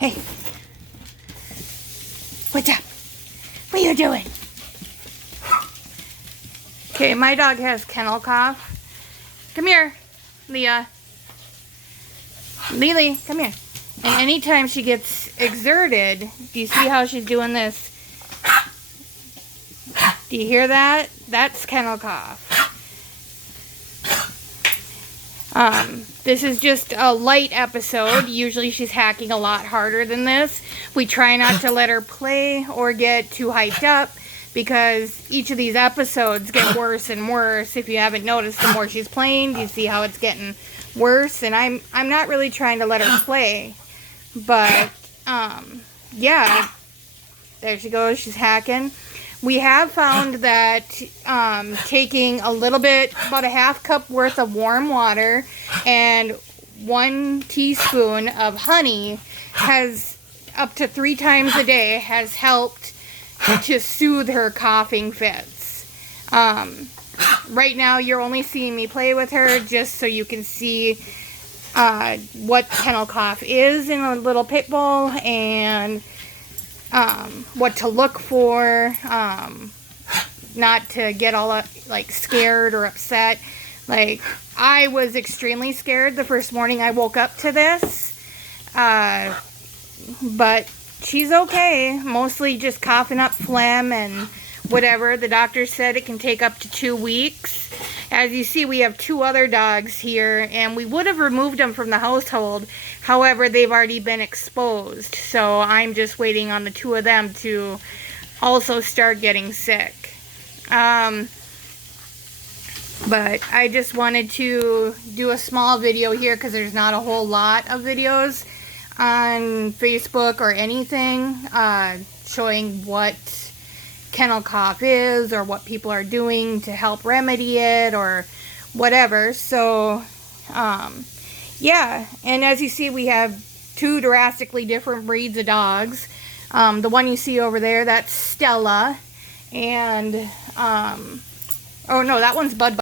Hey. What's up? What are you doing? Okay, my dog has kennel cough. Come here, Leah. Lily, come here. And anytime she gets exerted, do you see how she's doing this? Do you hear that? That's kennel cough. This is just a light episode. Usually she's hacking a lot harder than this. We try not to let her play or get too hyped up because each of these episodes get worse and worse. If you haven't noticed, the more she's playing, you see how it's getting worse. And I'm not really trying to let her play. But, yeah. There she goes. She's hacking. We have found that taking a little bit, about a half cup worth of warm water and 1 teaspoon of honey has, up to 3 times a day, has helped to soothe her coughing fits. Right now you're only seeing me play with her just so you can see what kennel cough is in a little pit bull and what to look for, not to get all like scared or upset. Like, I was extremely scared the first morning I woke up to this, but she's okay. Mostly just coughing up phlegm and whatever. The doctor said it can take up to 2 weeks. As you see, we have 2 other dogs here, and we would have removed them from the household. However, they've already been exposed, so I'm just waiting on the 2 of them to also start getting sick. But I just wanted to do a small video here because there's not a whole lot of videos on Facebook or anything showing what kennel cough is or what people are doing to help remedy it or whatever. So yeah, and as you see, we have 2 drastically different breeds of dogs. The one you see over there, that's Stella, and oh no, that one's Bud.